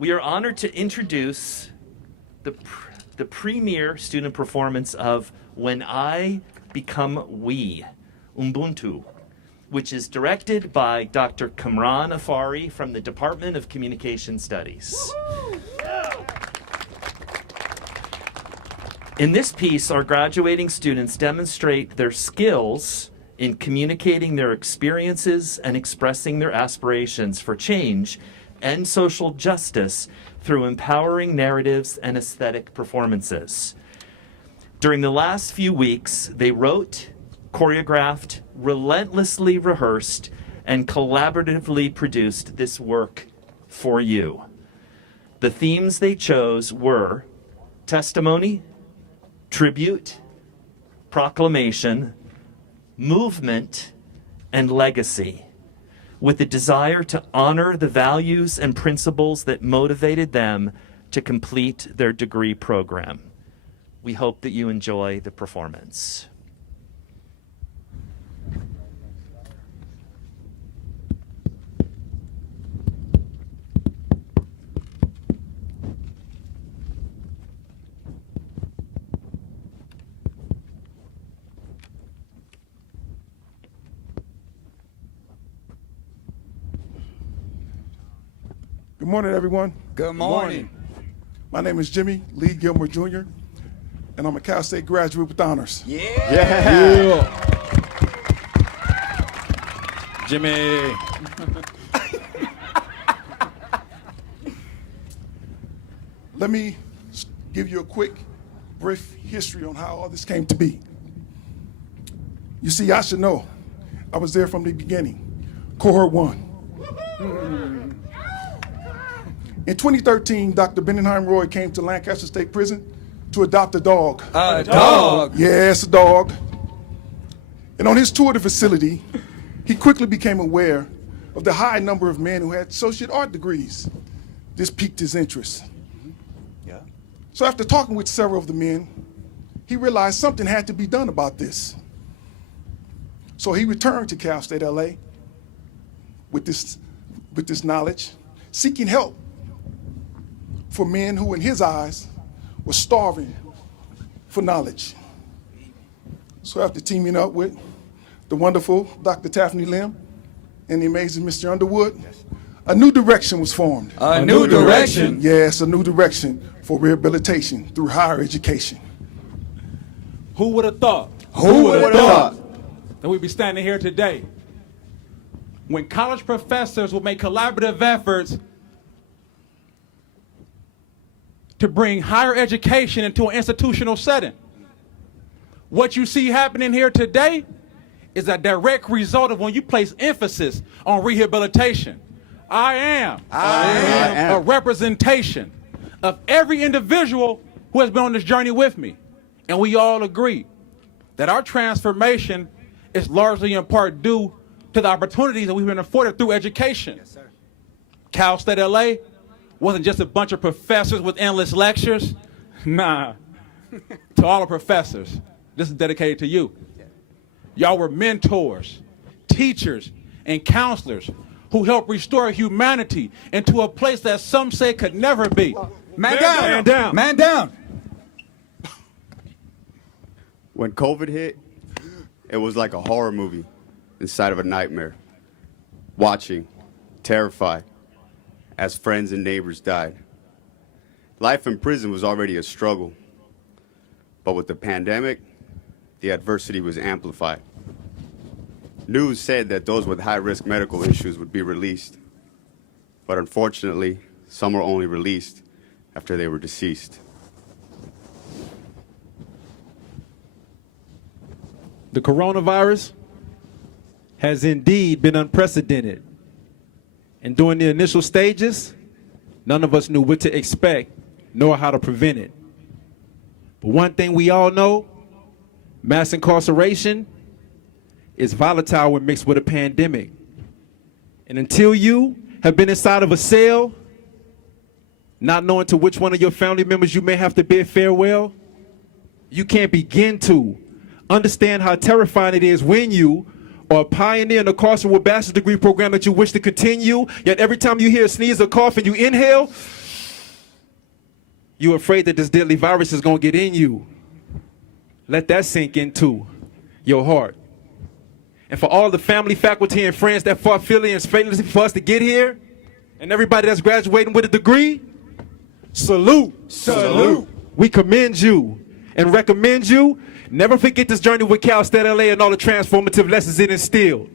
We are honored to introduce the premier student performance of When I Become We, Ubuntu, which is directed by Dr. Kamran Afary from the Department of Communication Studies. In this piece, our graduating students demonstrate their skills in communicating their experiences and expressing their aspirations for change and social justice through empowering narratives and aesthetic performances. During the last few weeks, they wrote, choreographed, relentlessly rehearsed, and collaboratively produced this work for you. The themes they chose were testimony, tribute, proclamation, movement, and legacy, with the desire to honor the values and principles that motivated them to complete their degree program. We hope that you enjoy the performance. Good morning, everyone. Good morning. My name is Jimmie, Lee Gilmer Jr., and I'm a Cal State graduate with honors. Yeah. Jimmie. Let me give you a quick, brief history on how all this came to be. You see, I should know. I was there from the beginning, cohort 1. In 2013, Dr. Benenheim Roy came to Lancaster State Prison to adopt a dog. A dog? Yes, a dog. And on his tour of the facility, he quickly became aware of the high number of men who had associate art degrees. This piqued his interest. Yeah. So after talking with several of the men, he realized something had to be done about this. So he returned to Cal State LA with this knowledge, seeking help for men who, in his eyes, were starving for knowledge. So after teaming up with the wonderful Dr. Taffany Lim and the amazing Mr. Underwood, a new direction was formed. A new direction? Yes, a new direction for rehabilitation through higher education. Who would have thought? Who would have thought? That we'd be standing here today when college professors will make collaborative efforts to bring higher education into an institutional setting. What you see happening here today is a direct result of when you place emphasis on rehabilitation. I am a representation of every individual who has been on this journey with me. And we all agree that our transformation is largely in part due to the opportunities that we've been afforded through education. Yes, sir. Cal State LA wasn't just a bunch of professors with endless lectures. Nah. To all the professors, this is dedicated to you. Y'all were mentors, teachers, and counselors who helped restore humanity into a place that some say could never be. Man down. Man down. Man down. When COVID hit, it was like a horror movie inside of a nightmare. Watching, terrified, as friends and neighbors died. Life in prison was already a struggle, but with the pandemic, the adversity was amplified. News said that those with high-risk medical issues would be released, but unfortunately, some were only released after they were deceased. The coronavirus has indeed been unprecedented. And during the initial stages, none of us knew what to expect, nor how to prevent it. But one thing we all know, mass incarceration is volatile when mixed with a pandemic. And until you have been inside of a cell, not knowing to which one of your family members you may have to bid farewell, you can't begin to understand how terrifying it is when you are a pioneer in a carceral bachelor's degree program that you wish to continue, yet every time you hear a sneeze or cough and you inhale, You afraid that this deadly virus is going to get in you. Let that sink into your heart. And for all the family, faculty, and friends that fought fearlessly and faithfully for us to get here, and everybody that's graduating with a degree, salute. Salute. We commend you and recommend you. Never forget this journey with Cal State LA and all the transformative lessons it instilled.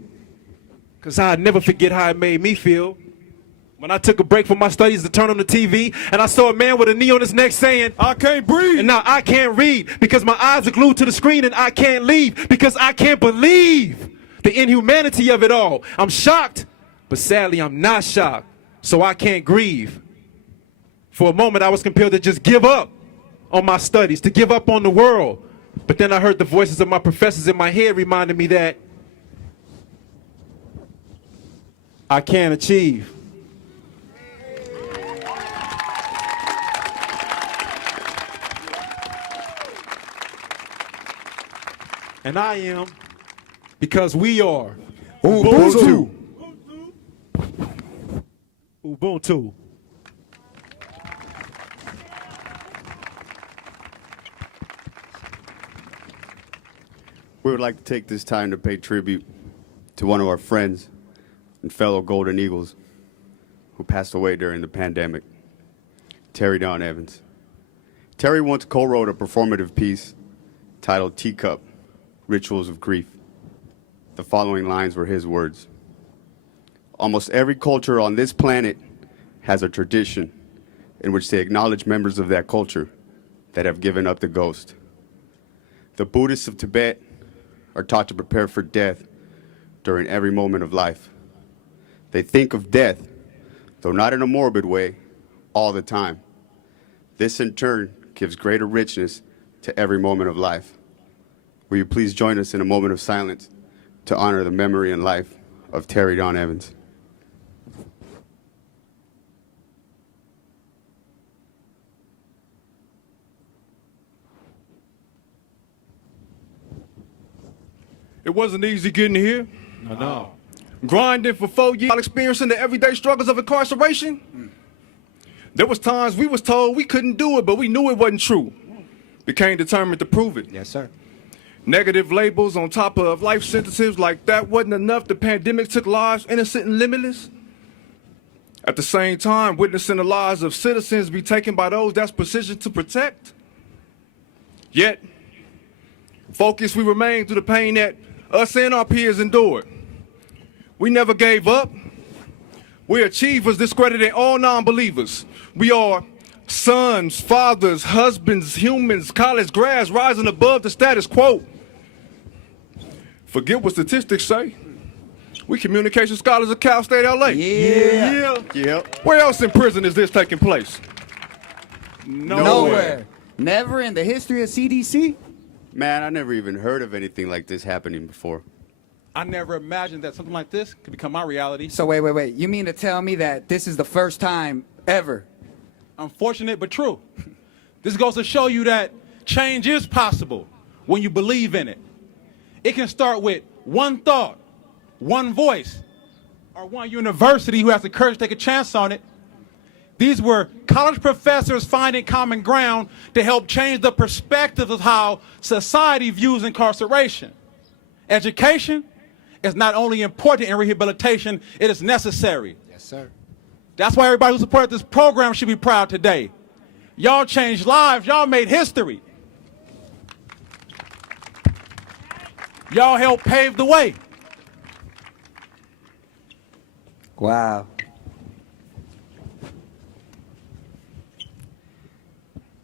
Because I'll never forget how it made me feel when I took a break from my studies to turn on the TV and I saw a man with a knee on his neck saying, I can't breathe. and now I can't read because my eyes are glued to the screen and I can't leave because I can't believe the inhumanity of it all. I'm shocked, but sadly I'm not shocked, so I can't grieve. For a moment I was compelled to just give up on my studies, to give up on the world. But then I heard the voices of my professors in my head reminding me that I can achieve. And I am because we are Ubuntu. Ubuntu. We would like to take this time to pay tribute to one of our friends and fellow Golden Eagles who passed away during the pandemic, Teri Don Evans. Teri once co-wrote a performative piece titled Teacup, Rituals of Grief. The following lines were his words. Almost every culture on this planet has a tradition in which they acknowledge members of that culture that have given up the ghost. The Buddhists of Tibet are taught to prepare for death during every moment of life. They think of death, though not in a morbid way, all the time. This in turn gives greater richness to every moment of life. Will you please join us in a moment of silence to honor the memory and life of Teri Don Evans? It wasn't easy getting here. No. Grinding for 4 years, while experiencing the everyday struggles of incarceration. There was times we was told we couldn't do it, but we knew it wasn't true. Became determined to prove it. Yes, sir. Negative labels on top of life sentences like that wasn't enough. The pandemic took lives, innocent and limitless. At the same time, witnessing the lives of citizens be taken by those that's positioned to protect. Yet, focused we remained through the pain that us and our peers endured. We never gave up. We're achievers discrediting all non-believers. We are sons, fathers, husbands, humans, college grads rising above the status quo. Forget what statistics say. We communication scholars at Cal State LA. Yeah. Yep. Where else in prison is this taking place? Nowhere. Never in the history of CDC? Man, I never even heard of anything like this happening before. I never imagined that something like this could become my reality. So wait. You mean to tell me that this is the first time ever? Unfortunate, but true. This goes to show you that change is possible when you believe in it. It can start with one thought, one voice, or one university who has the courage to take a chance on it. These were college professors finding common ground to help change the perspective of how society views incarceration. Education is not only important in rehabilitation, it is necessary. Yes, sir. That's why everybody who supported this program should be proud today. Y'all changed lives, y'all made history. Y'all helped pave the way. Wow.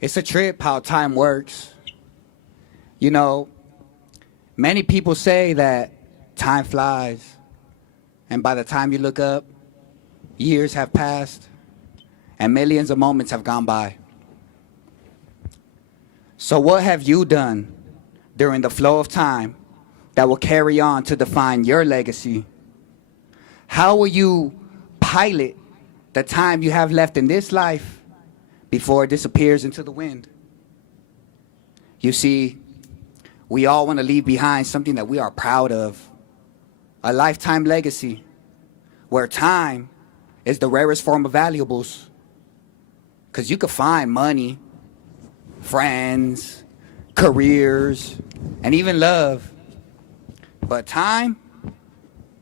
It's a trip how time works. You know, many people say that time flies, and by the time you look up, years have passed, and millions of moments have gone by. So what have you done during the flow of time that will carry on to define your legacy? How will you pilot the time you have left in this life before it disappears into the wind? You see, we all want to leave behind something that we are proud of, a lifetime legacy where time is the rarest form of valuables. Because you could find money, friends, careers, and even love. But time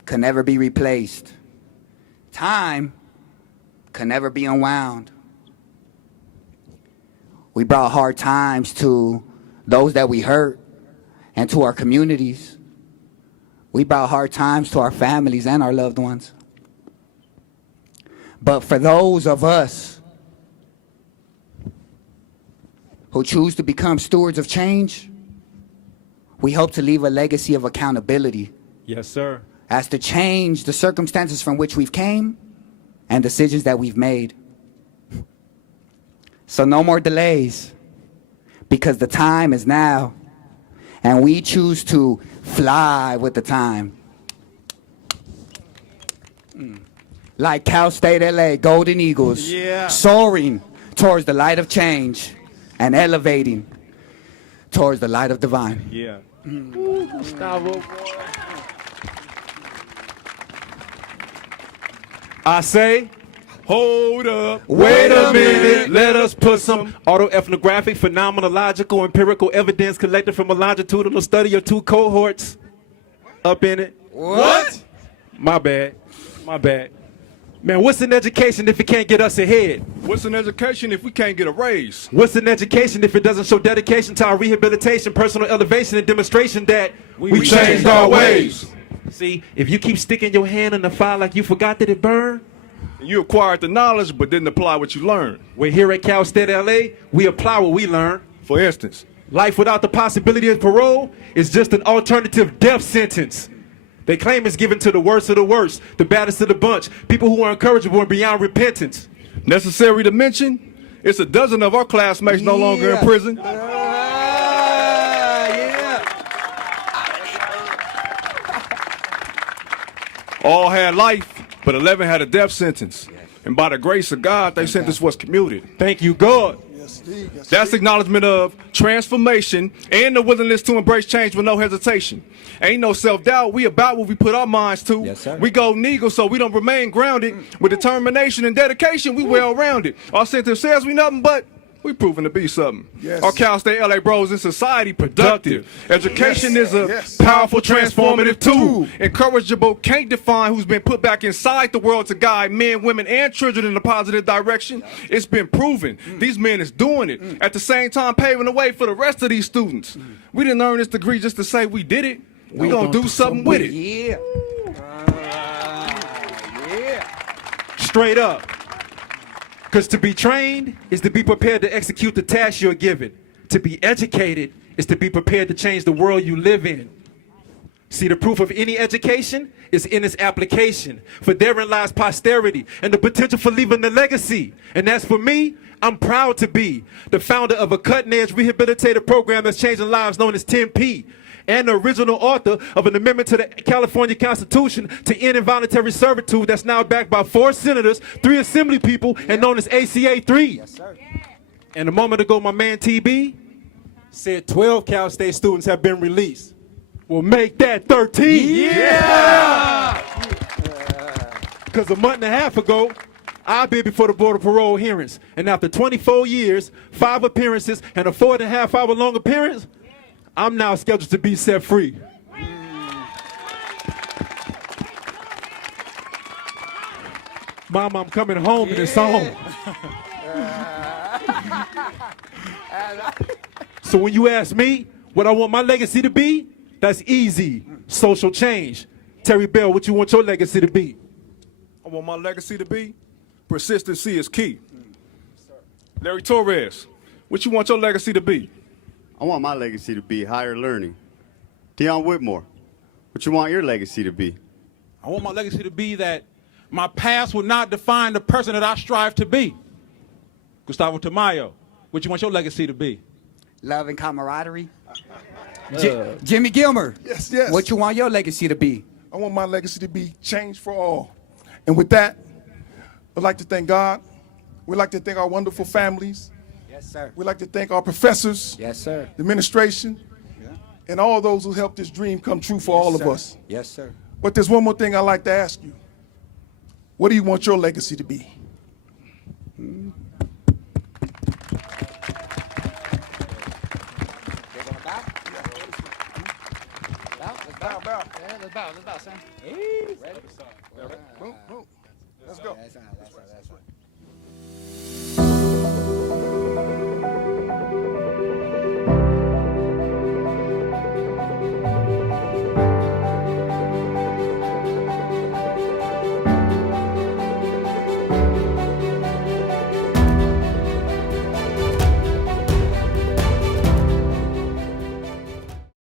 can never be replaced. Time can never be unwound. We brought hard times to those that we hurt and to our communities. We brought hard times to our families and our loved ones. But for those of us who choose to become stewards of change, we hope to leave a legacy of accountability Yes, sir. as to change the circumstances from which we've came and decisions that we've made. So no more delays, because the time is now, and we choose to fly with the time. Like Cal State LA Golden Eagles, soaring towards the light of change and elevating towards the light of divine. Yeah. Gustavo. I say, hold up, wait a minute, let us put some autoethnographic, phenomenological, empirical evidence collected from a longitudinal study of 2 cohorts up in it. What? My bad. Man, what's an education if it can't get us ahead? What's an education if we can't get a raise? What's an education if it doesn't show dedication to our rehabilitation, personal elevation, and demonstration that we changed our ways? See, if you keep sticking your hand in the fire like you forgot that it burned, You acquired the knowledge but didn't apply what you learned. we're here at Cal State LA, we apply what we learn. For instance, Life without the possibility of parole is just an alternative death sentence. They claim it's given to the worst of the worst, the baddest of the bunch, people who are incorrigible and beyond repentance. necessary to mention, it's a dozen of our classmates no longer in prison. All had life, but 11 had a death sentence. And by the grace of God, their sentence was commuted. Thank you, God. Yes, indeed. Yes, That's indeed. acknowledgement of transformation and the willingness to embrace change with no hesitation. Ain't no self-doubt. We about what we put our minds to. Yes, sir. We go eagle so we don't remain grounded. With determination and dedication, we well-rounded. Our sentence says we nothing but we proven to be something. Yes. Our Cal State LA bros in society productive. Education Yes. is a Yes. powerful transformative tool. Incorrigible can't define who's been put back inside the world to guide men, women, and children in a positive direction. It's been proven. These men is doing it. At the same time paving the way for the rest of these students. We didn't earn this degree just to say we did it. We gonna do something with it. Yeah. Straight up. Because to be trained is to be prepared to execute the task you're given. To be educated is to be prepared to change the world you live in. See, the proof of any education is in its application. For therein lies posterity and the potential for leaving a legacy. And as for me, I'm proud to be the founder of a cutting-edge rehabilitative program that's changing lives known as 10P. And the original author of an amendment to the California Constitution to end involuntary servitude that's now backed by 4 senators, 3 assembly people, and known as ACA 3. Yes, sir. And a moment ago, my man TB said 12 Cal State students have been released. Well, make that 13. Yeah! Because a month and a half ago, I bid before the Board of Parole hearings. And after 24 years, 5 appearances, and a 4.5-hour long appearance, I'm now scheduled to be set free. Mom, I'm coming home in this song. So when you ask me what I want my legacy to be, that's easy. Social change. Terry Bell, what you want your legacy to be? I want my legacy to be persistency is key. Larry Torres, what you want your legacy to be? I want my legacy to be higher learning. Deon Whitmore, what you want your legacy to be? I want my legacy to be that my past will not define the person that I strive to be. Gustavo Tamayo, what you want your legacy to be? Love and camaraderie. Jimmie Gilmer. Yes, yes. What you want your legacy to be? I want my legacy to be change for all. And with that, I'd like to thank God. We'd like to thank our wonderful families. Yes, sir. We'd like to thank our professors, Yes, sir. the administration, and all those who helped this dream come true for all of us. Yes, sir. But there's one more thing I'd like to ask you. What do you want your legacy to be? Yeah, let's bow, son. Boom, boom. Let's go. That's right.